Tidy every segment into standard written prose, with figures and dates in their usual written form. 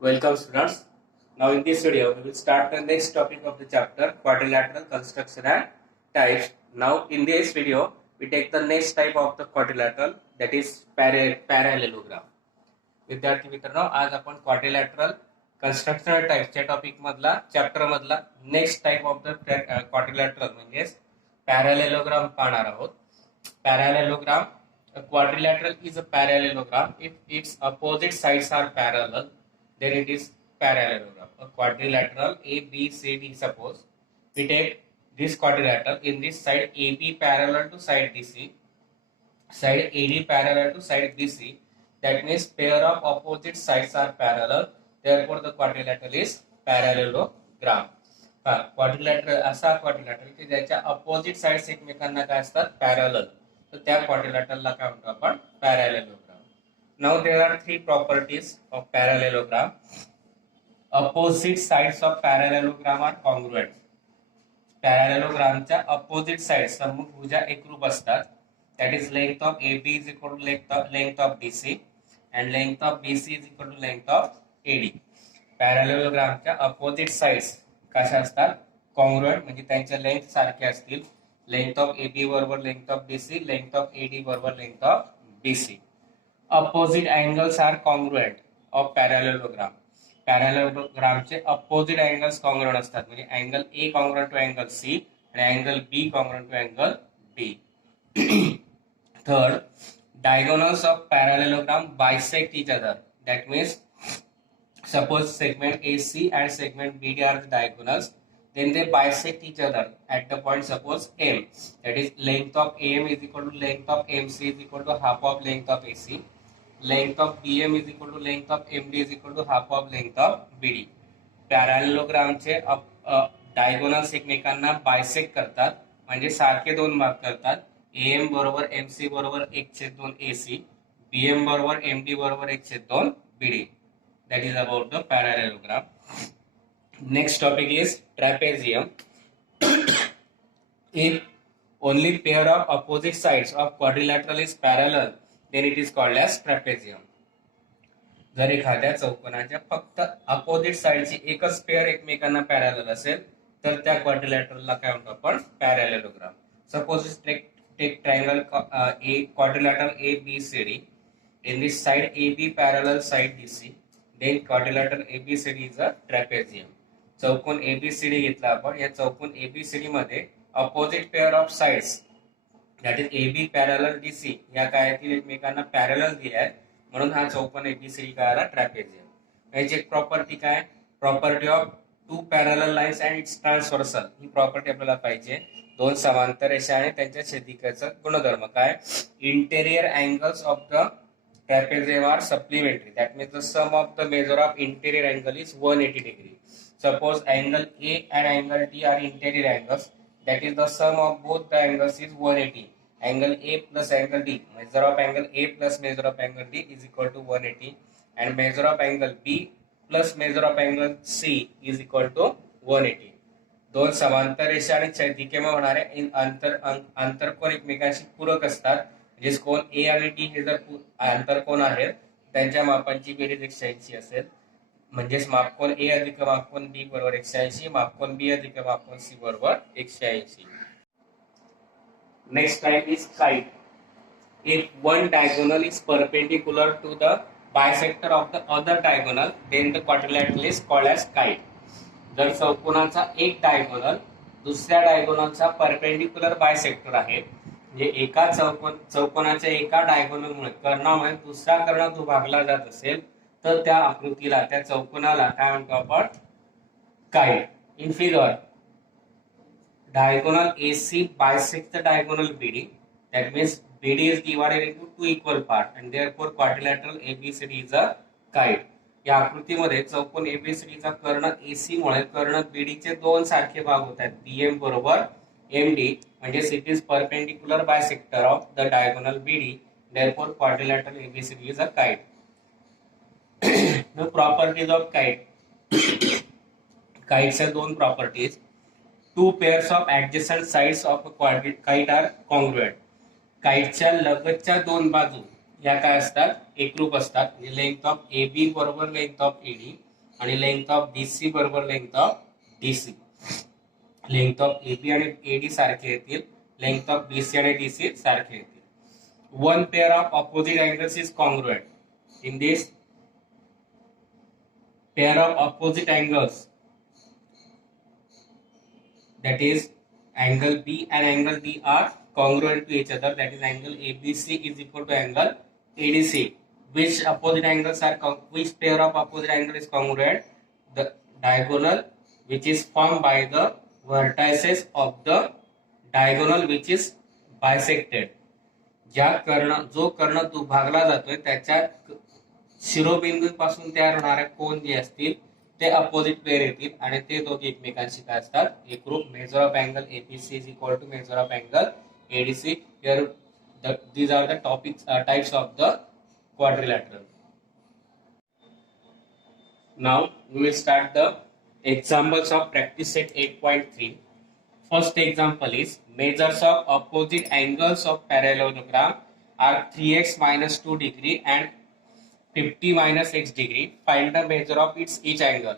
Welcome students. Now in this video we will start the next topic of the chapter quadrilateral construction and types. Now in this video we take the next type of the quadrilateral, that is parallelogram. विद्यार्थी मित्रांनो, आज आपण quadrilateral construction टाइप्सच्या topic मधला chapter मधला next type of the quadrilateral म्हणजे parallelogram पाहणार आहोत. Parallelogram, a quadrilateral is a parallelogram if its opposite sides are parallel, then it is parallelogram. A quadrilateral A, B, C, D, suppose we take this quadrilateral, in this side AB parallel to side DC, side AD parallel to side BC, that means pair of opposite sides are parallel, therefore the quadrilateral is parallelogram. Quadrilateral असा quadrilateral की ज्याच्या opposite sides एकमेकांना काय असतात, parallel, तर त्या क्वाड्रिलॅटरलला काय म्हणतो आपण, parallelogram. Now there are three properties of parallelogram. Opposite sides of parallelogram are congruent. पॅरालेलोग्रामच्या अपोजिट साइड्स समभुजा एकरूप असतात. That is length of AB is equal to length of BC and length of BC is equal to length of AD. पॅरालेलोग्रामच्या opposite sides कशा असतात, congruent, म्हणजे त्यांच्या length सारखे असतील. लेंथ ऑफ AB बरोबर length of BC, length of AD बरोबर length of BC. Opposite angles are congruent of parallelogram. पॅरालेलोग्रामचे अपोजिट अँगल्स कॉन्ग्रुएंट असतात, म्हणजे angle A congruent to angle C आणि angle B congruent to angle B. Third, diagonals of parallelogram bisect each other. That means suppose segment AC and segment BD are the diagonals, then they bisect each other at the point suppose M. That is length of AM is equal to length of MC is equal to half of length of AC. Length of BM is equal to length of MD is equal to half of length of BD. पॅरालेलोग्रामचे diagonals एकमेकांना bisect करतात, म्हणजे सारखे दोन भाग करतात. AM बरोबर MC बरोबर 1/2 AC, BM बरोबर MD बरोबर 1/2 BD. That is about the parallelogram. Next topic is trapezium. If only pair of opposite sides of quadrilateral is parallel, then it is called as trapezium. जर एखाद्या चौकोनाच्या फक्त opposite साइडची एकच pair एकमेकांना parallel असेल तर त्या क्वाड्रिलॅटरलला काय म्हणतो आपण, parallelogram. Suppose take triangle quadrilateral ABCD. In this side AB parallel side DC, then quadrilateral ABCD is a trapezium. चौकोन ABCD घेतला आपण. या चौकोन ABCD मध्ये opposite pair of sides that is AB parallel DC या कायातील एकमेकांना पॅरलल दिल्या आहेत, म्हणून हा चौकोन ABCD काय आला, ट्रॅपेझियम. याची एक प्रॉपर्टी काय, property of two parallel lines and its transversal, ही प्रॉपर्टी आपल्याला पाहिजे. दोन समांतर रेषा आणि त्यांच्या छेदिकेचा गुणधर्म काय, interior angles of the trapezium are supplementary. That means the sum of the measure of interior angle is 180 degree. Suppose angle A and angle D are interior angles, that is the sum of both the angles is 180. Angle A plus angle D, measure of angle A plus measure of angle D is equal to 180, and measure of angle B plus measure of angle C is equal to 180. दोन समांतर रेषा आणि छेदिकेमध्ये होणारे आंतरकोन एकमेकांशी पूरक असतात. म्हणजे कोन A आणि D हे जर आंतरकोन आहेत त्यांच्या मापांची बेरीज 180 असेल, म्हणजेच मापकोन A अधिक मापकोन D बरोबर 180, मापकोन B अधिक मापकोन C बरोबर 180. Next type is kite. If one diagonal is perpendicular to the bisector of the other diagonal, then the quadrilateral is called as kite. जर चौकोनाचा एक डायगोनल दुसऱ्या डायगोनलचा परपेंडिक्युलर बायसेक्टर आहे, म्हणजे एका चौकोनाच्या एका डायगोनलमुळे कर्णामुळे दुसरा कर्ण दुभागला जात असेल तर त्या आकृतीला, त्या चौकोनाला काय म्हणतो आपण, kite. In figure diagonal AC bisects the diagonal BD. That means BD is divided into two equal parts and therefore quadrilateral ABCD is a kite. या आकृतीमध्ये चौकोन ABCD चा कर्ण AC मुळे कर्ण BD चे दोन सारखे भाग होतात. BM बरोबर MD, म्हणजे it is perpendicular bisector of the diagonal BD. Therefore quadrilateral ABCD is a kite. The properties of kite. Kites have दोन properties. Two pairs of adjacent sides of a kite are congruent. काइटच्या लगतच्या दोन बाजू या काय असतात, एकरूप असतात. Length of AB बरोबर लेंथ ऑफ AD आणि लेंथ ऑफ BC बरोबर length of DC. Length of AB आणि AD सारखे येतील, लेंथ ऑफ BC आणि DC सारखे येतील. One pair of opposite angles is congruent. In this pair of opposite angles, that is angle B and angle D are congruent to each other, that is angle ABC is equal to angle ADC. Which opposite angles are which pair of opposite angle is congruent? The diagonal which is formed by the vertices of the diagonal which is bisected. जो कर्ण दुभागला जातोय त्याच्या शिरोबिंदूपासून तयार होणारे कोन जे असतील ते opposite pair येतील आणि ते दोघे एकमेकांशी काय असतात, एकरूप. Measure of angle ABC is equal to measure of angle ADC. Here these are the types of the quadrilateral. Now we will start the examples of practice set 8.3. First example is measures of opposite angles of parallelogram are 3x minus 2 degree and 50 minus x degree. Find the measure of its each angle.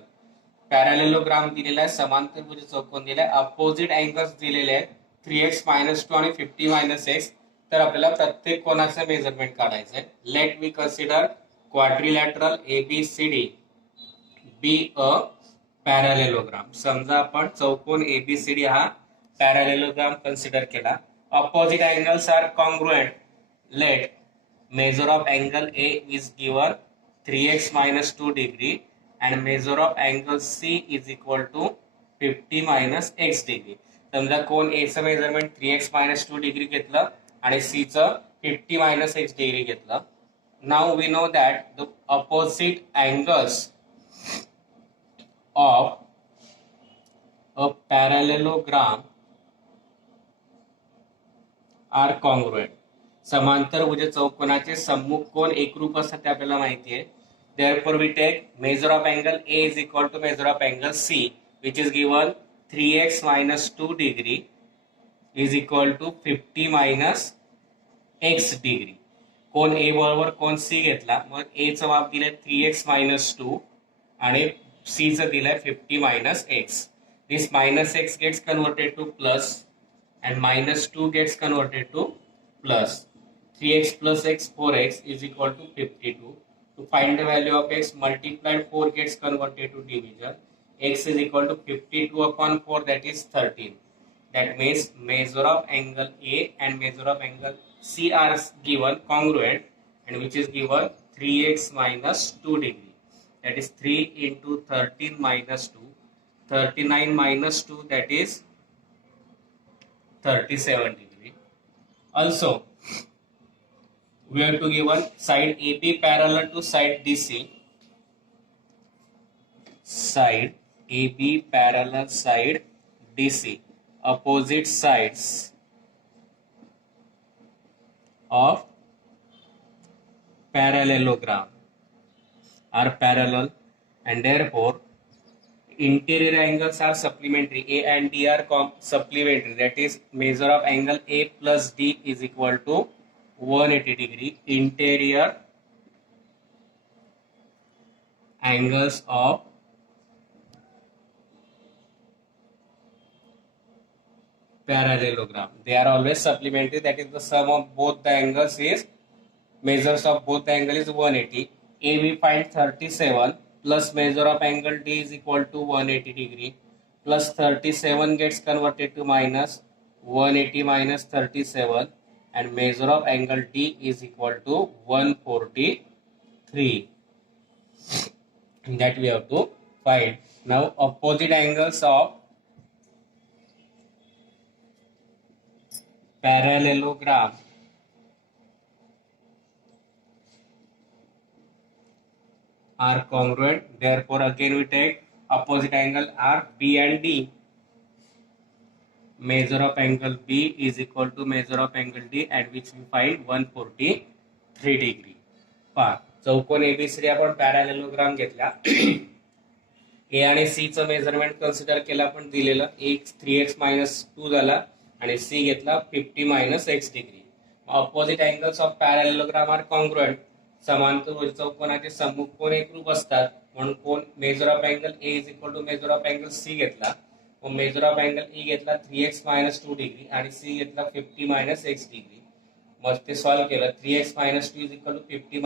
पॅरॅलेलोग्राम दिलेला आहे, समांतरभुज चौकोन दिला आहे, opposite angles दिलेले आहेत 3x minus 2 आणि 50 minus x. तर आपल्याला प्रत्येक कोणाचं मेजरमेंट काढायचं आहे. Let me consider quadrilateral ABCD be a parallelogram. समजा आपण चौकोन ABCD हा पॅरॅलेलोग्राम कन्सिडर केला. Opposite angles are congruent. Let measure of angle A is given 3x minus 2 degree and measure of angle C is equal to 50 minus x degree. समजा कोण A चं measurement 3x minus 2 degree घेतलं आणि C चं 50 minus x degree घेतलं. Now we know that the opposite angles of a parallelogram are congruent. समांतरभुज चौकोनाचे सम्मुख कोन एकरूप असतात ते आपल्याला माहिती आहे. Therefore we take measure of angle A is equal to measure of angle C, which is given 3x minus 2 degree is equal to 50 minus x degree. Cone A बरोबर कोन C घेतला, मग A चं माप दिलंय 3x minus 2 आणि C चं दिलंय 50 minus x. This minus x gets converted to plus and minus 2 gets converted to plus. 3x plus x 4x is equal to 52. To find the value of x, multiplied 4 gets converted to division. X is equal to 52 upon 4, that is 13. That means measure of angle A and measure of angle C are given congruent, and which is given 3x minus 2 degree. That is 3 into 13 minus 2. 39 minus 2, that is 37 degree. Also, we have to given side AB parallel to side DC. Side AB parallel side DC. Opposite sides of parallelogram are parallel, and therefore interior angles are supplementary. A and D are supplementary. That is measure of angle A plus D is equal to 180 degree. Interior angles of parallelogram, they are always supplementary. That is the sum of both the angles is, measures of both the angle is 180. A we find 37 plus measure of angle D is equal to 180 degree, plus 37 gets converted to minus 180 minus 37, and measure of angle D is equal to 143. That we have to find. Now opposite angles of parallelogram are congruent. Therefore again we take opposite angle are B and D. Measure of angle B is equal to measure of angle D, at which we find 143 degree. पहा, चौकोन ABCD आपण पॅरॅलेलोग्राम घेतला. A आणि C चं measurement consider केलं आपण दिलेलं. एक 3x minus 2 झाला आणि C घेतला 50 minus x degree. Opposite angles of parallelogram are congruent. समांतरभुज चौकोनाचे सम्मुख कोन एकरूप असतात, म्हणून कोण measure of angle A is equal to measure of angle C घेतला, मग मेजर ऑफ अँगल ई घेतला 3x मायनस 2 डिग्री आणि सी घेतला 50 मायनस एक्स डिग्री. मग ते सॉल्व्ह केलं 3x minus 2 is equal to 50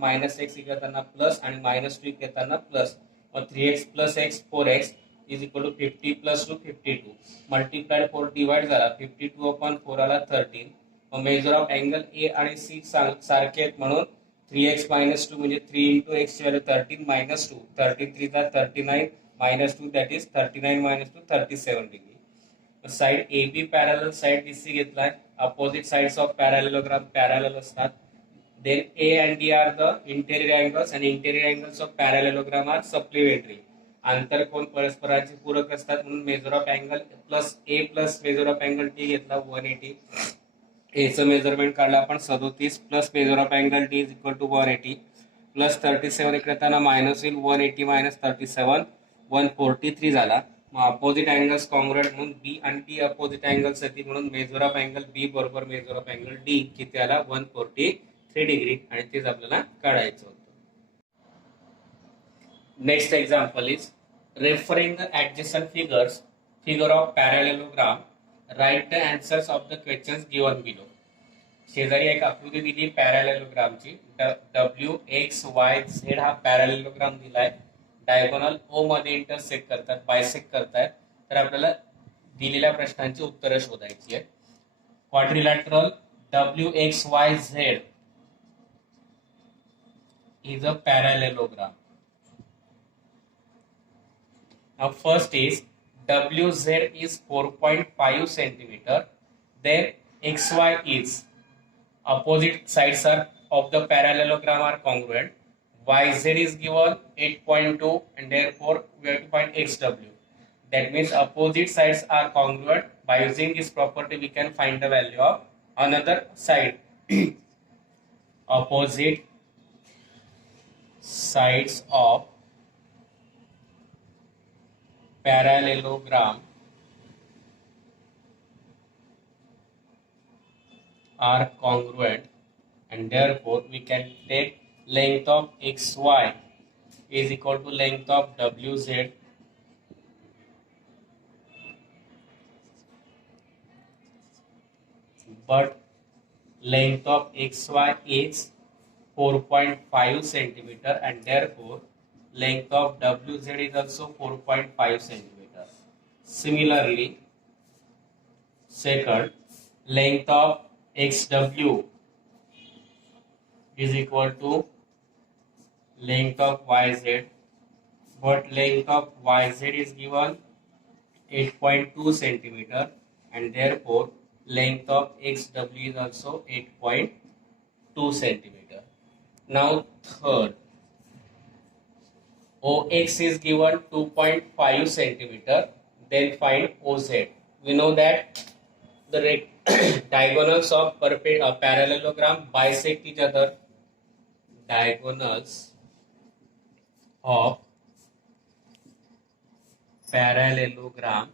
minus x घेताना प्लस आणि मायनस 2 घेताना प्लस. मग 3x plus x 4x is equal to 50 plus 2 52 multiplied 4 divide झाला 52 अपॉन 4 आला 13. मग मेजर ऑफ अँगल ए आणि सी सारखे आहेत म्हणून 3x मायनस 2 म्हणजे 3 into x value 13 minus 2 13 3 39 minus 2 that is 39 minus 2 37 degree. Side A B parallel side BC घेतलाय. Opposite sides of parallelogram parallel असतात. Then A and D are the interior angles आणि interior angles of parallelogram are supplementary. अंतर कोण परस्परांचे पूरक असतात म्हणून measure of angle plus A plus measure of angle T घेतला 180. एचं मेजरमेंट काढलं आपण 37 plus measure of angle T is equal to 180 plus 37 इकडे येताना मायनस होईल 180 मायनस 37 143 झाला. मग अपोजिट अँगल्स कॉंग्रुएंट म्हणून बी आणि डी अपोजिट अँगल्स आहेत म्हणून मेजर ऑफ अँगल बी बरोबर मेजर ऑफ अँगल डी किती आला 143 डिग्री आणि तेच आपल्याला काढायचं होतं. Next example is referring the adjacent figure of parallelogram write the answers of the questions given below. शेजारी एक आकृती दिली पॅरलेलोग्रामची. WXYZ हा पॅरलेलोग्राम दिलाय. डायगोनल ओ मध्ये इंटरसेक्ट करतात बायसेक्ट करतायत. तर आपल्याला दिलेल्या प्रश्नांची उत्तरं शोधायची आहेत. Quadrilateral WXYZ is a parallelogram. Now first is WZ is 4.5 centimeter. Then XY is opposite sides are of the parallelogram are congruent. YZ is given 8.2 and therefore we have to find XW. That means opposite sides are congruent. By using this property we can find the value of another side. Opposite sides of parallelogram are congruent and therefore we can take length of XY is equal to length of WZ but length of XY is 4.5 centimeter and therefore length of WZ is also 4.5 centimeter. Similarly, second, length of XW is equal to length of YZ, but length of YZ is given 8.2 centimeter and therefore length of XW is also 8.2 centimeter. Now third, OX is given 2.5 centimeter. Then find OZ. We know that the diagonals of parallelogram bisect each other. Diagonals of parallelogram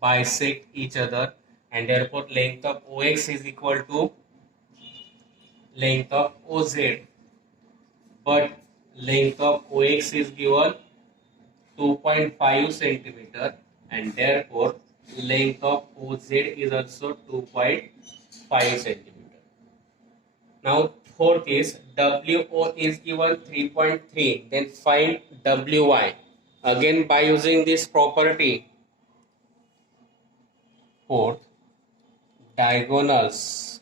bisect each other and therefore length of OX is equal to length of OZ, but length of OX is given 2.5 centimeter and therefore length of OZ is also 2.5 centimeter. Now fourth is WO is given 3.3. Then find WY. Again by using this property. Fourth, diagonals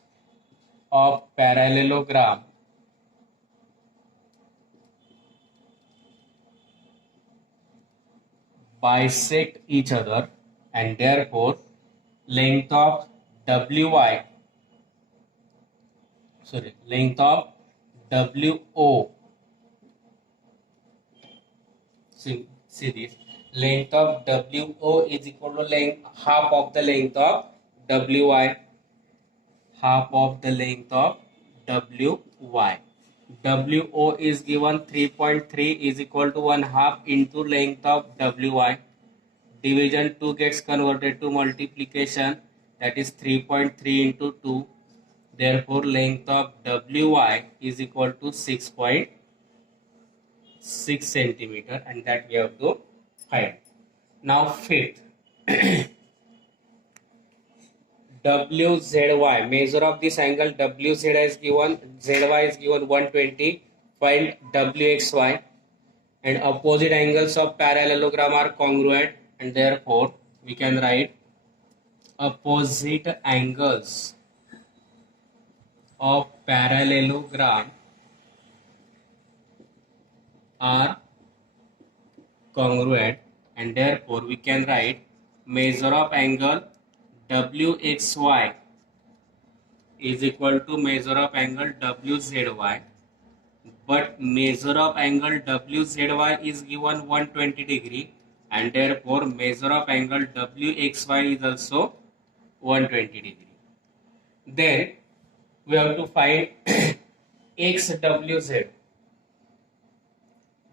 of parallelogram bisect each other and therefore length of length of WO, see this, length of WO is equal to half of the length of WY, half of the length of WY. WO is given 3.3 is equal to 1/2 into length of WY. Division 2 gets converted to multiplication, that is 3.3 into 2. Therefore, length of WY is equal to 6.6 centimeter, and that we have to find. Now fifth, WZY, measure of this angle WZ is given, ZY is given 120, find WXY, and opposite angles of parallelogram are congruent, and therefore we can write opposite angles of parallelogram are congruent, and therefore we can write measure of angle WXY is equal to measure of angle WZY, but measure of angle WZY is given 120 degree, and therefore measure of angle WXY is also 120 degree. Then we have to find XWZ.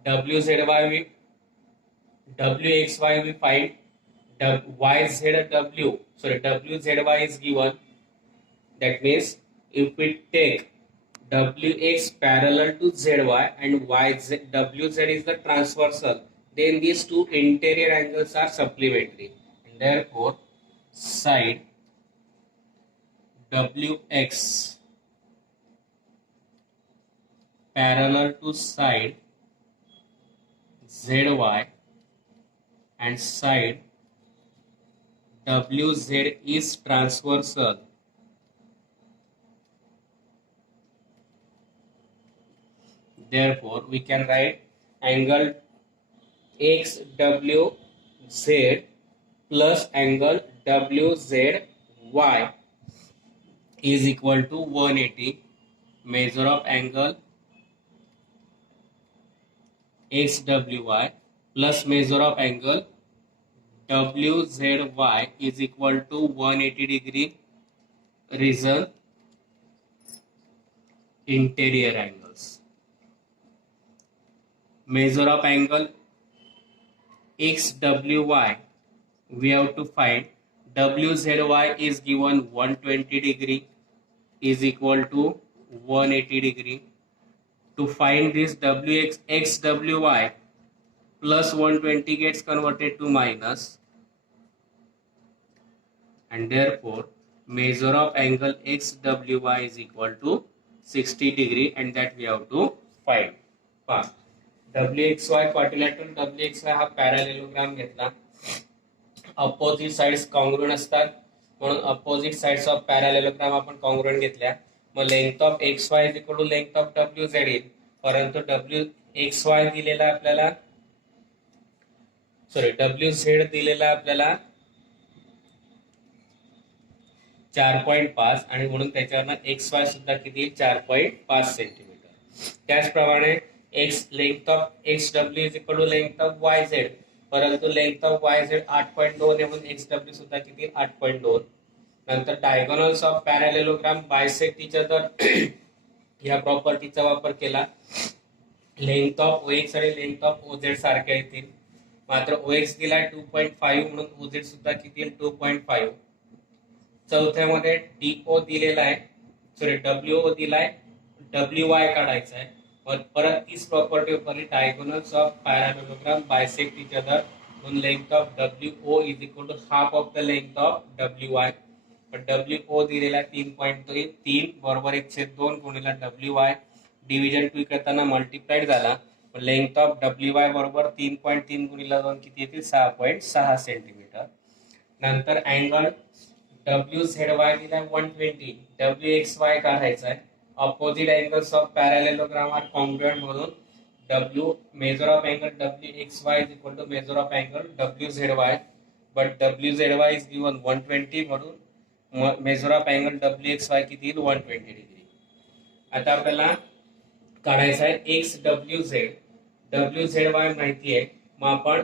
WXY we find WZY is given. That means if we take WX parallel to ZY and WZ is the transversal, then these two interior angles are supplementary, and therefore side WX parallel to side ZY and side WZ is transversal. Therefore, we can write angle XWZ plus angle WZY is equal to 180. Measure of angle XWY plus measure of angle WZY is equal to 180 degree. Result interior angles. Measure of angle XWY, we have to find WZY is given 120 degree is equal to 180 degree. To find this XWY, plus 120 gets converted to minus, and therefore measure of angle XWY is equal to 60 degree, and that we have to find. WXY quadrilateral, WXY हा पॅरॅलेलोग्राम घेतला. Opposite sides congruent असतात म्हणून opposite sides of पॅरॅलेलोग्राम आपण congruent घेतल्या. मग length of XY is equal to length of WZ येईल, परंतु WXY दिलेला आपल्याला WZ दिलेला आपल्याला 4.5 आणि म्हणून त्याच्यावरनं XY सुद्धा किती 4.5 सेंटीमीटर. त्याचप्रमाणे length of XW is equal to length of YZ, परंतु लेंथ ऑफ YZ 8.2 आहे म्हणून XW सुद्धा किती 8.2. नंतर diagonals of parallelogram bisect each other ह्या प्रॉपर्टीचा वापर केला. लेंथ ऑफ OX आणि लेंथ ऑफ OZ सारख्या येतील, मात्र OX दिलाय 2.5 म्हणून OZ सुद्धा किती 2.5. चौथ्यामध्ये DO दिलेला आहे, WO दिलाय, WY काढायचा आहे. परत तीच प्रॉपर्टी वापरली, diagonals of parallelogram bisect each other म्हणून length of WO is equal to half of the length of WY. पण WO दिलेला 3.3 बरोबर 1/2 गुणिले WY, डिव्हिजन 2 करताना मल्टिप्लाइड झाला. लेंथ ऑफ WY बरोबर 3.3 गुणिले 2 किती येतील 6.6 सेंटीमीटर. नंतर अँगल WZY दिलाय 120, WXY काढायचा आहे. Opposite angles of parallelogram are congruent म्हणून measure of angle WXY is equal to measure of angle WZY, but WZY is given 120 म्हणून मेजर ऑफ एंगल WXY किती येईल 120 डिग्री. आता आपल्याला काढायचा आहे XWZ. WZY माहिती आहे, मग आपण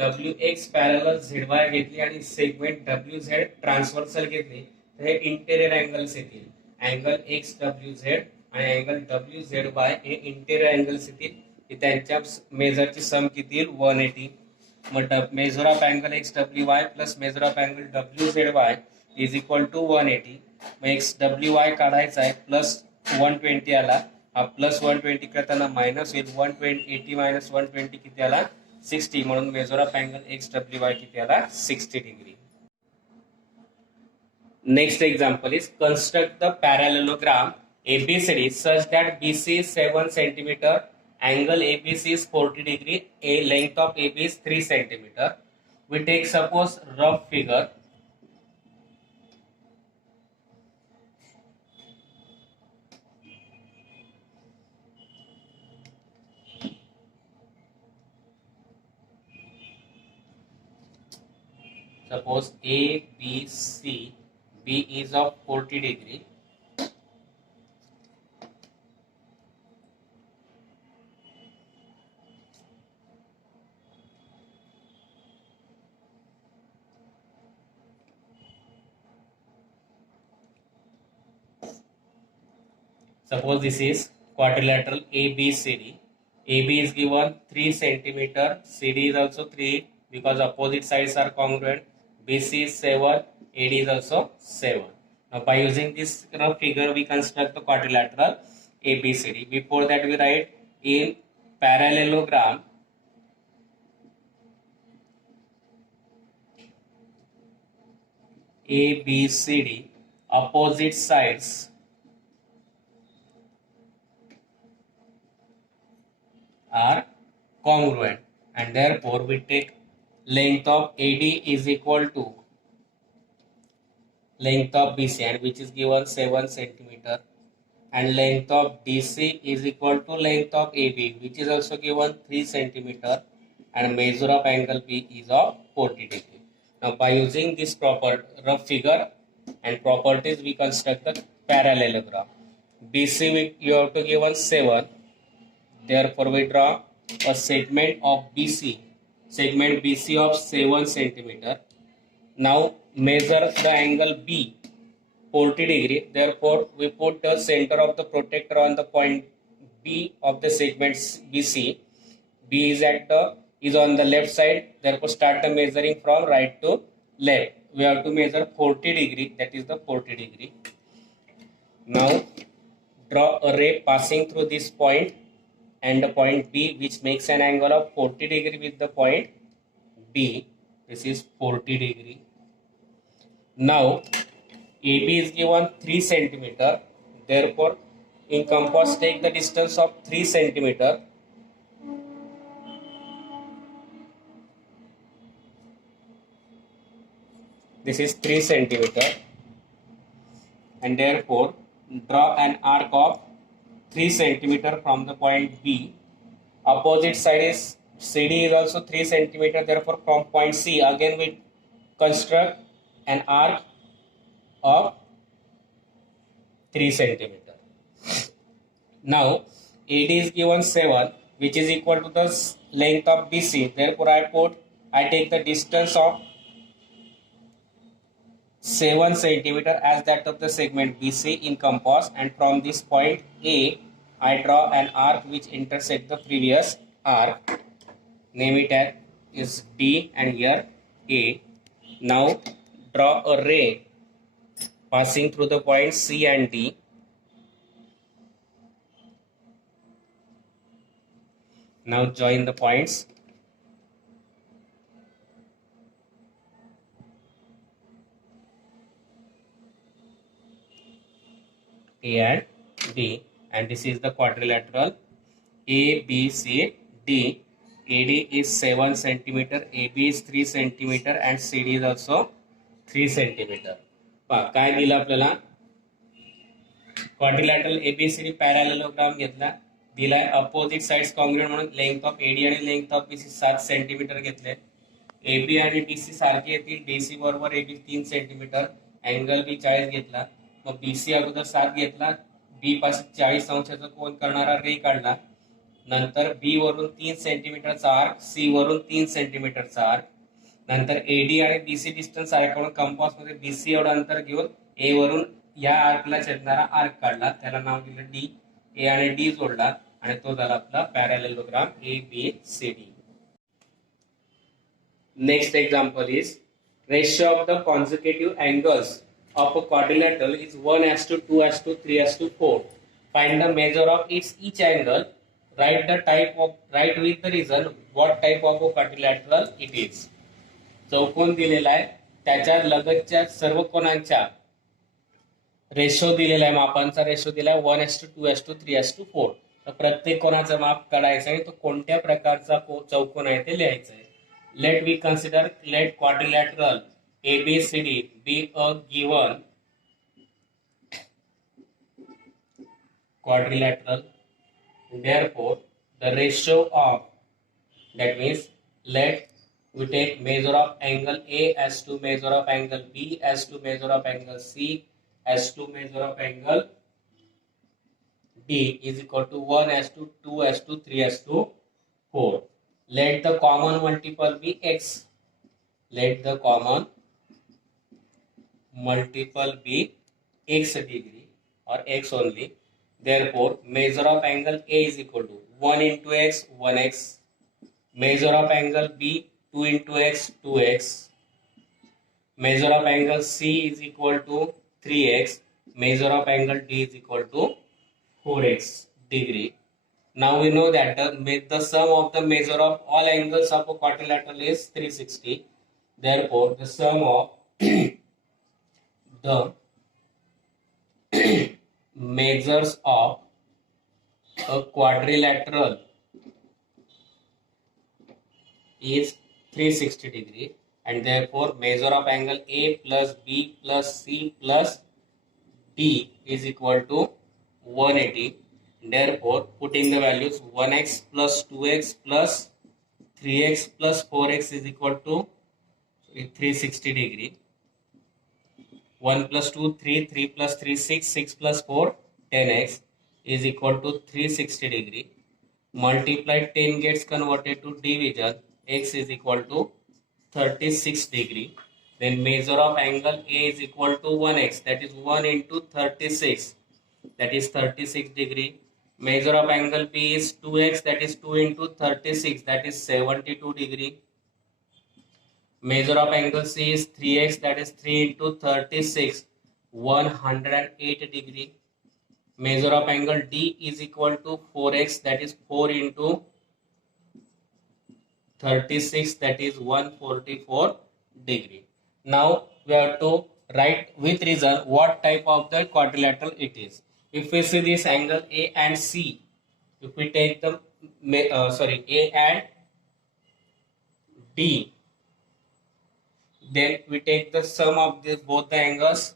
WX पॅरलल ZY घेतली आणि सेगमेंट WZ ट्रान्सव्हर्सल घेतली, तर हे इंटेरियर अँगल्स येतील. अँगल XWZ आणि अँगल WZY हे इंटेरियर अँगल्स येतील. त्यांच्या मेजरची सम किती येईल 180. मग measure of angle XWY plus measure of angle WZY is equal to 180. मग XWY काढायचा आहे, +120 आला, हा +120 करताना मायनस होईल, 180 मायनस 120 किती आला, 60, म्हणून मेजर ऑफ अँगल XWY किती आला, 60 degree. Next example is construct the parallelogram ABCD such that BC is 7 centimeter, angle ABC is 40 degree, a length of AB is 3 centimeter. We take suppose rough figure. Suppose ABC, B is of 40 degree. Suppose this is quadrilateral ABCD. AB is given 3 centimeter, CD is also 3 because opposite sides are congruent. BC is 7, AD is also 7. Now by using this rough figure we construct the quadrilateral ABCD. Before that we write in parallelogram ABCD, opposite sides are congruent, and therefore we take length of AD is equal to length of BC, and which is given 7 centimeter, and length of DC is equal to length of AB, which is also given 3 centimeter, and measure of angle B is of 40 degree. Now by using this proper rough figure and properties we construct the parallelogram. BC you have to given 7, therefore we draw a segment of BC, segment BC of 7 centimeter. Now measure the angle B, 40 degree, therefore we put the center of the protector on the point B of the segment BC. B is on the left side, therefore start the measuring from right to left. We have to measure 40 degree, that is the 40 degree. Now draw a ray passing through this point and the point B, which makes an angle of 40 degree with the point B. This is 40 degree. Now AB is given 3 centimeter, therefore in compass take the distance of 3 centimeter. This is 3 centimeter, and therefore draw an arc of 3 centimeter from the point B. Opposite side is CD is also 3 centimeter, therefore from point C again we construct an arc of 3 centimeter. Now AD is given 7, which is equal to the length of BC, therefore I take the distance of 7 centimeter as that of the segment BC in compass, and from this point A I draw an arc which intersects the previous arc. Name it as is D and here A. Now draw a ray passing through the points C and D. Now join the points. A and D, and this is the quadrilateral ABCD. AD is 7 centimeter, AB is 3 centimeter, and CD is also 3 centimeter. काय दिलं आपल्याला? Quadrilateral ABCD पॅरॅलेलोग्राम घेतला, दिलाय opposite sides congruent म्हणून length of AD आणि length of BC 7 centimetre घेतले. AB आणि DC सारखे येतील, DC बरोबर AB 3 सेंटीमीटर, अँगल बी 40 घेतला. मग BC अगोदर 7 घेतला, B पासून 40 अंशाचा कोन करणारा रे काढला, नंतर B वरून 3 सेंटीमीटरचा आर्क, C वरून 3 सेंटीमीटरचा आर्क, नंतर AD आणि BC डिस्टन्स आहे म्हणून कंपास मध्ये BC एवढं अंतर घेऊन A वरून या आर्कला छेदणारा आर्क काढला, त्याला नाव दिलं D. A आणि D जोडला आणि तो झाला आपला पॅरॅलेलोग्राम ABCD. Next example is ratio of the consecutive angles of a quadrilateral is 1:2:3:4. Find the measure of its each angle. Write with the reason what type of a quadrilateral it is. चौकोन दिलेला आहे, त्याच्या लगतच्या सर्व कोणांच्या ratio दिलेला आहे, मापांचा ratio दिला आहे 1:2:3:4. तर प्रत्येक कोणाचं माप काढायचं आहे, तो कोणत्या प्रकारचा चौकोन आहे ते लिहायचं आहे. Let we consider let quadrilateral ABCD be a given quadrilateral. Therefore, the ratio of, that means let we take measure of angle A as to measure of angle B as to measure of angle C as to measure of angle D is equal to 1:2:3:4. Let the common multiple be x. Let the common multiple be x degree or x only. Therefore, measure of angle A is equal to 1 into x, 1x. Measure of angle B, 2 into x, 2x. Measure of angle C is equal to 3x. Measure of angle D is equal to 4x degree. Now we know that the sum of the measure of all angles of a quadrilateral is 360. Therefore, the sum of the measures of a quadrilateral is 360 degree, and therefore measure of angle A plus B plus C plus D is equal to 180. Therefore, putting the values 1x plus 2x plus 3x plus 4x is equal to 360 degree. 1 plus 2, 3, 3 plus 3, 6, 6 plus 4, 10x is equal to 360 degree. Multiply 10 gets converted to division, x is equal to 36 degree. Then measure of angle A is equal to 1x, that is 1 into 36, that is 36 degree. Measure of angle B is 2x, that is 2 into 36, that is 72 degree. Measure of angle C is 3x, that is 3 into 36, 108 degree. Measure of angle D is equal to 4x, that is 4 into 36, that is 144 degree. Now we have to write with reason what type of the quadrilateral it is. If we see this angle A and C, if we take the A and D, then we take the sum of both the angles.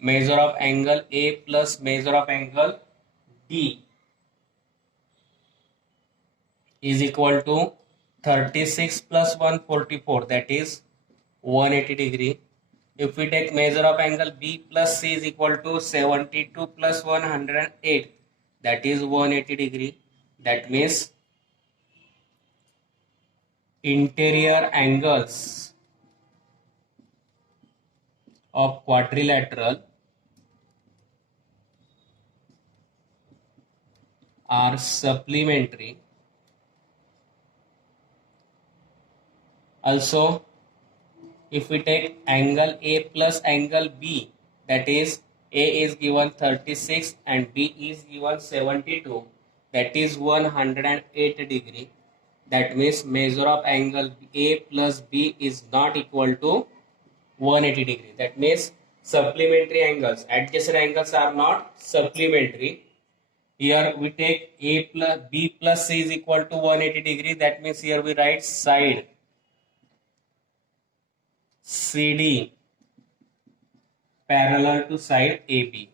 Measure of angle A plus measure of angle D is equal to 36 plus 144, that is 180 degree. If we take measure of angle B plus C is equal to 72 plus 108, that is 180 degree. That means interior angles of quadrilateral are supplementary. Also, if we take angle A plus angle B, that is A is given 36 and B is given 72, that is 108 degree. That means measure of angle A plus B is not equal to 180 degree. That means supplementary angles, adjacent angles are not supplementary. Here we take A plus B plus C is equal to 180 degree. That means here we write side CD parallel to side AB.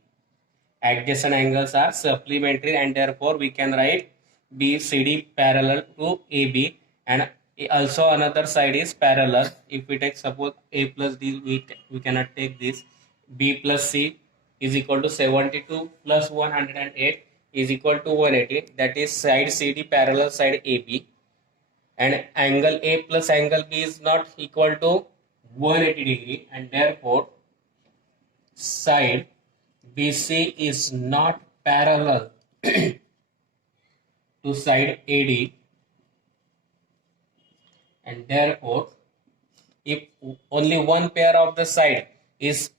Adjacent angles are supplementary, and therefore we can write BCD parallel to AB, and also another side is parallel. If we take suppose A plus D, we cannot take this. B plus C is equal to 72 plus 108 is equal to 180. That is side CD parallel side AB, and angle A plus angle B is not equal to 180 degree, and therefore side BC is not parallel to side AD, and therefore if only one pair of the side is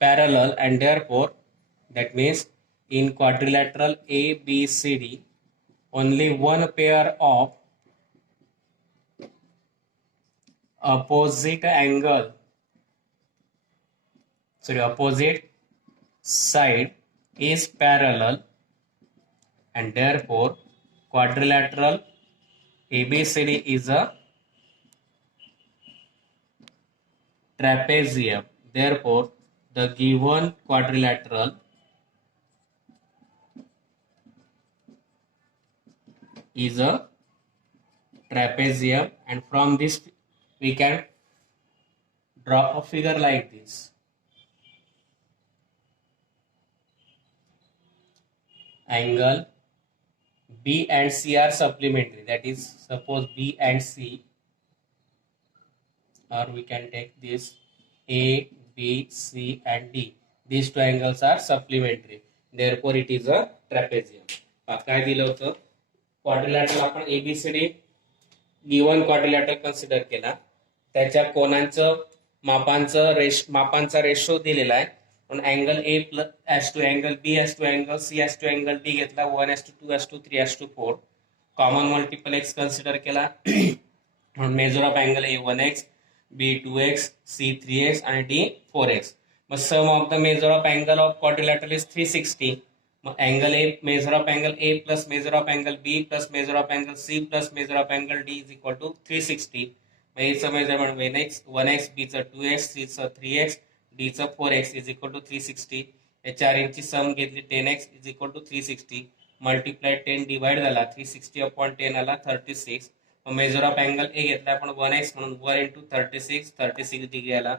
parallel, and therefore that means in quadrilateral ABCD only one pair of opposite side is parallel, and therefore quadrilateral ABCD is a trapezium. Therefore the given quadrilateral is a trapezium, and from this we can draw a figure like this. Angle B and C are supplementary, that is, suppose B and C, or we can take this A, B, C and D. These two angles are supplementary. Therefore it is a trapezium. काय दिलं होतं? Quadrilateral आपण ABCD given quadrilateral consider केला. त्याच्या कोणांचं मापांचा ratio दिलेला आहे. म्हणून angle A as to angle B as to angle C as to angle D घेतला. 1:2 as to 3 as to 4. Common multiple x consider केला. म्हणून measure of angle A 1x, B 2x, C 3x आणि D 4x. मग sum of the measure of angle of quadrilateral is 360. मग angle A, measure of angle A plus measure of angle B plus measure of angle C plus measure of angle D is equal to 360. मग Aचं measurement 1x, Bचं 2x, Cचं 3x, Dचं 4x is equal to 360. या चारींची sum घेतली 10x is equal to 360. Multiply 10 divide झाला 360 upon 10 आला 36. मेजर ऑफ अँगल ए घेतला आपण 1x म्हणून 1 इंटू 36 डिग्री आला.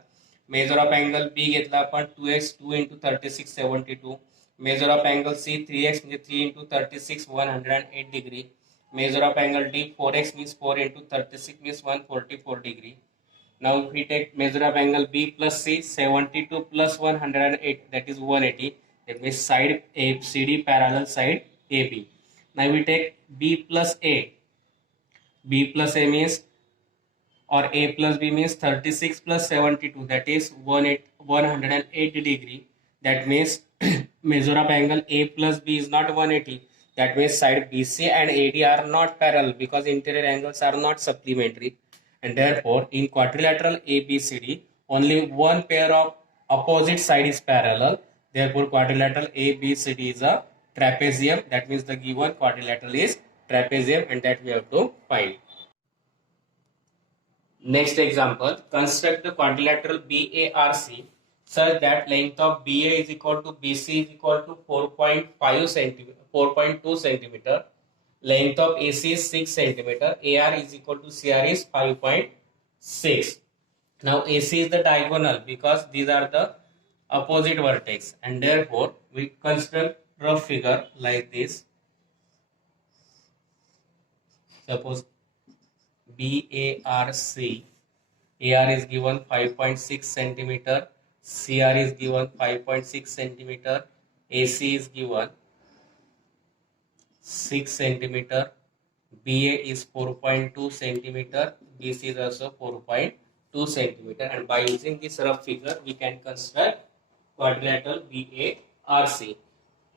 मेजर ऑफ अँगल बी घेतला आपण 2x 2 into 36 72. Measure of angle C 3x म्हणजे 3 into 36 108 degree. Measure of angle D 4x means 4 into 36 means 144 degree. Now if we take measure of angle B plus C 72 plus 108 that is 180. That means side ABCD parallel side AB. Now we take B plus A. B plus A means or A plus B means 36 plus 72 that is 180 degree. That means measure of angle A plus B is not 180. That means side BC and AD are not parallel because interior angles are not supplementary, and therefore in quadrilateral ABCD only one pair of opposite side is parallel. Therefore quadrilateral ABCD is a trapezium. That means the given quadrilateral is trapezium, and that we have to find. Next example, construct the quadrilateral BARC such that length of BA is equal to BC is equal to 4.2 centimeter, length of AC is 6 centimeter, AR is equal to CR is 5.6. Now AC is the diagonal because these are the opposite vertex, and therefore we construct rough figure like this. Suppose BARC, AR is given 5.6 centimeter, CR is given 5.6 centimeter, AC is given 6 centimeter, BA is 4.2 centimeter, BC is also 4.2 centimeter, and by using this rough figure we can construct quadrilateral BARC.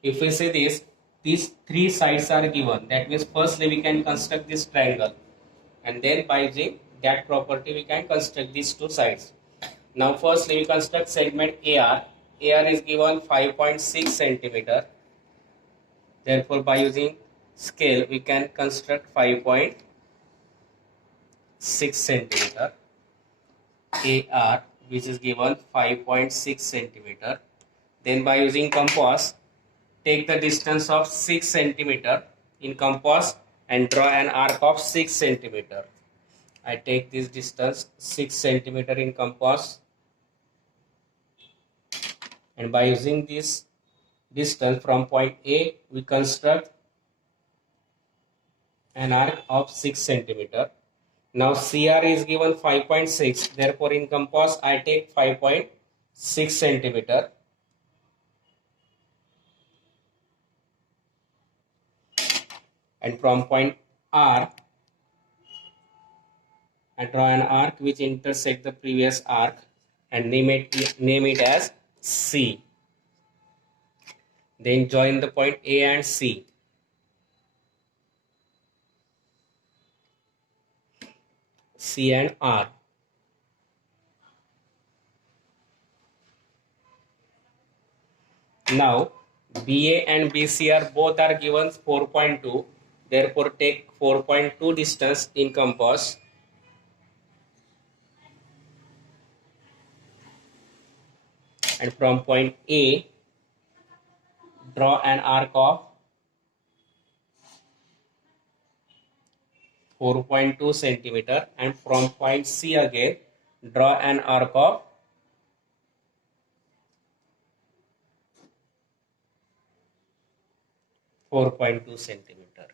If we say this, these three sides are given. That means firstly we can construct this triangle, and then by using that property we can construct these two sides. Now firstly we construct segment AR. AR is given 5.6 centimeter. Therefore by using scale we can construct 5.6 centimeter AR, which is given 5.6 centimeter. Then by using compass, take the distance of 6 centimeter in compass and draw an arc of 6 centimeter. I take this distance 6 centimeter in compass, and by using this distance from point A we construct an arc of 6 centimeter. Now CR is given 5.6, therefore in compass I take 5.6 centimeter. And from point R I draw an arc which intersect the previous arc and name it as C. Then join the point A and C. C and R. Now BA and BC are both are given 4.2. Therefore take 4.2 distance in compass. And from point A, draw an arc of 4.2 centimeter, and from point C again, draw an arc of 4.2 centimeter.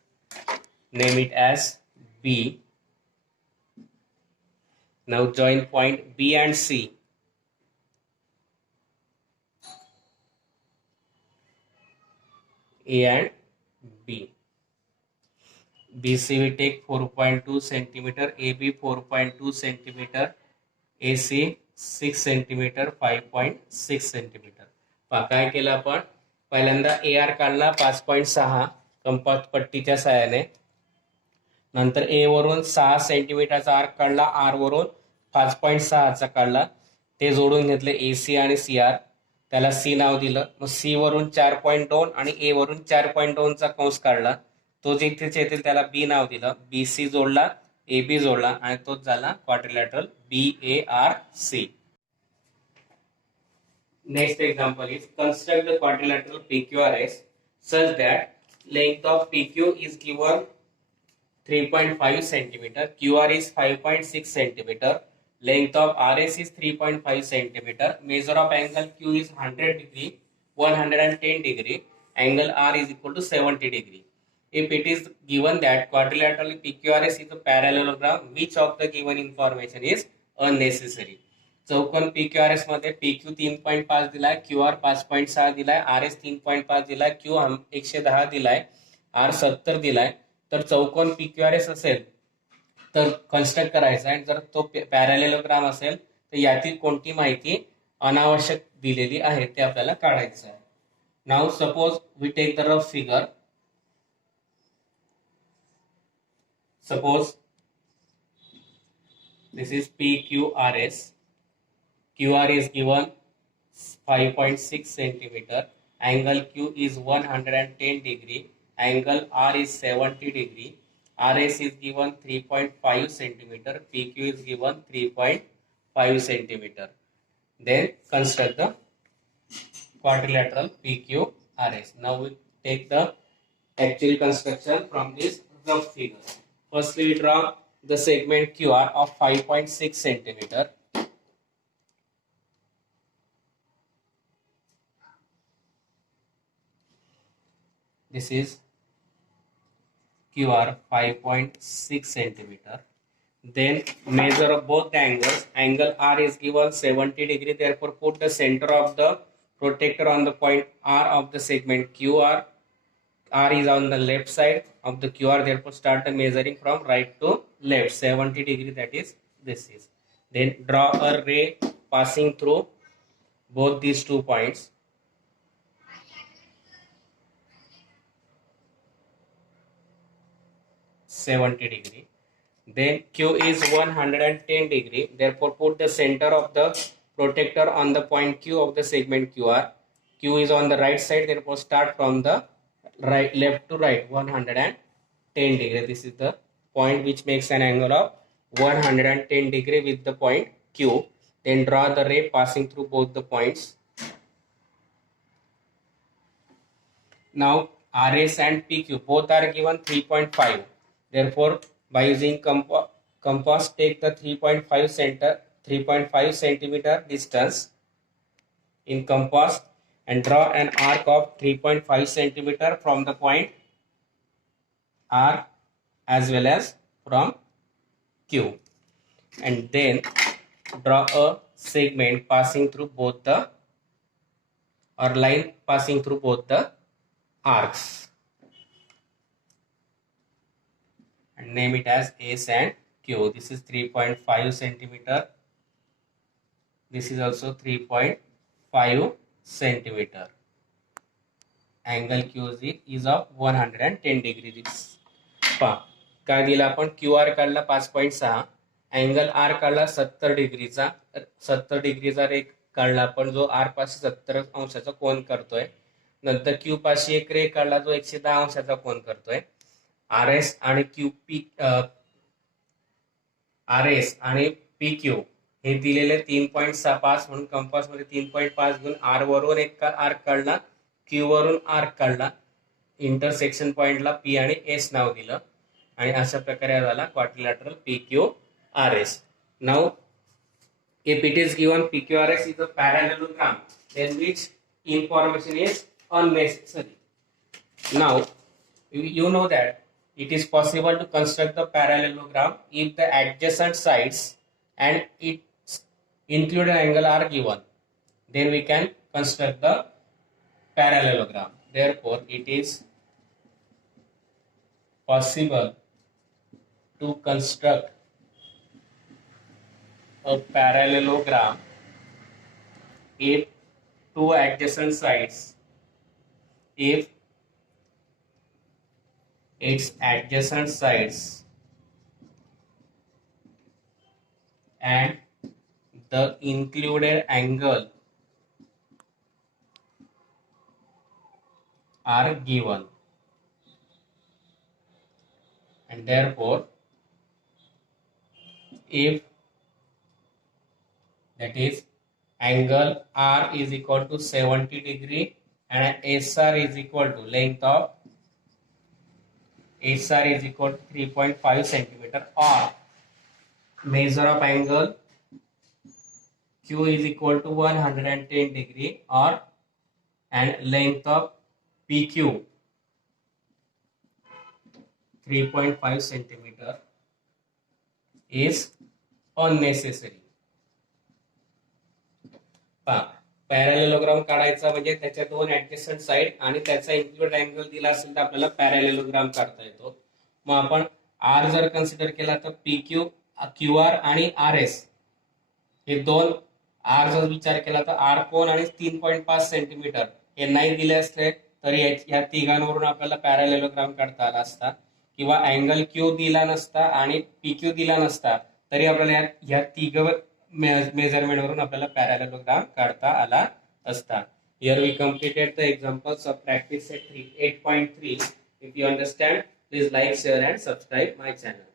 Name it as B. Now join point B and C. A and B. BC we take 4.2 centimeter, AB 4.2 centimeter, AC 6 centimeter, 5.6 centimeter. काय केलं आपण पहिल्यांदा AR काढला 5.6 compass पट्टीच्या सहाय्याने. नंतर A वरून 6 सेंटीमीटरचा arc काढला, R वरून 5.6 चा काढला. ते जोडून घेतले AC आणि CR. त्याला C नाव दिलं. मग C वरून 4.2 आणि A वरून 4.2 चा कंस काढला. तो जिथेच येतील त्याला B नाव दिलं. BC जोडला, AB जोडला आणि तोच झाला quadrilateral BARC. Next example is construct the quadrilateral PQRS such that length of PQ is given 3.5 centimeter, QR is 5.6 centimeter, length of RS is 3.5 centimeter, measure of angle Q is 100 degree, 110 degree, angle R is equal to 70 degree. If it is given that quadrilateral PQRS is a parallelogram, which of the given information is unnecessary? चौकोन PQRS मध्ये PQ 3.5 दिलाय, QR 5.6 दिलाय, RS 3.5 दिलाय, Q 110 दिलाय, R 70 दिलाय. तर चौकोन PQRS असेल तर कन्स्ट्रक्ट करायचा आहे. जर तो पॅरलेलोग्राम असेल तर यातील कोणती माहिती अनावश्यक दिलेली आहे ते आपल्याला काढायचं आहे. Now suppose we take the rough figure. Suppose this is PQRS. QR is given 5.6 centimeter. Angle Q is 110 degree. Angle R is 70 degree. RS is given 3.5 centimeter. PQ is given 3.5 centimeter. Then construct the quadrilateral PQRS. Now we take the actual construction from this rough figure. Firstly, we draw the segment QR of 5.6 centimeter. This is QR 5.6 centimeter. Then measure of both the angles. Angle R is given 70 degree. Therefore, put the center of the protector on the point R of the segment QR. R is on the left side of the QR. Therefore, start the measuring from right to left. 70 degree, that is this is. Then draw a ray passing through both these 2 points. $70 degree. Then Q is 110 degree. Therefore, put the center of the protector on the point Q of the segment QR. Q is on the right side. Therefore, start from the right, left to right, 110 degree. This is the point which makes an angle of 110 degree with the point Q. Then draw the ray passing through both the points. Now RS and PQ both are given 3.5. Therefore, by using compass, take the 3.5 centimeter distance in compass and draw an arc of 3.5 centimeter from the point R as well as from Q. And then draw a segment passing through both the, or line passing through both the arcs. And name it as S and Q. This is 3.5 centimeter. This is also 3.5 centimetre. Angle QC is of 110 degree. पहा काय दिला आपण, QR काढला 5.6, angle R काढला 70 डिग्रीचा, 70 डिग्रीचा रे काढला आपण जो R पाशी 70 अंशाचा कोन करतोय. नंतर Q पाशी एक रे काढला जो 110 अंशाचा कोन करतोय. RS आणि RS आणि PQ हे दिलेले 3.65 म्हणून कंपास मध्ये 3.5 घेऊन R वरून एक आर्क काढला, Q वरून आर्क काढला, इंटरसेक्शन पॉइंटला P आणि S नाव दिलं आणि अशा प्रकारे झाला quadrilateral PQRS. Now if it is given PQRS is a parallelogram, then which information is unnecessary? Now you know that it is possible to construct the parallelogram if the adjacent sides and its included angle are given. Then we can construct the parallelogram. Therefore, it is possible to construct a parallelogram if two adjacent sides, if its adjacent sides and the included angle are given, and therefore if that is angle R is equal to 70 degree and SR is equal to length of SR is equal to 3.5 centimeter, or measure of angle Q is equal to 110 degree, or and length of PQ 3.5 centimeter is unnecessary. पॅरॅलेलोग्राम काढायचा म्हणजे त्याच्या दोन adjacent side आणि त्याचा include angle दिला असेल तर आपल्याला पॅरॅलेलोग्राम काढता येतो. मग आपण आर जर कन्सिडर केला तर PQ, QR आणि RS हे दोन, आर जर विचार केला तर आर कोन आणि 3.5 सेंटीमीटर हे नाही दिले असते तरी या तिघांवरून आपल्याला पॅरॅलेलोग्राम काढता आला असता, किंवा अँगल Q दिला नसता आणि PQ दिला नसता तरी आपल्याला या तिघ मेजरमेंट वरून आपल्याला पॅरॅलेलोग्राम काढता आला असता. Here we completed the examples of practice set 8.3. If you understand, please like, share and subscribe my channel.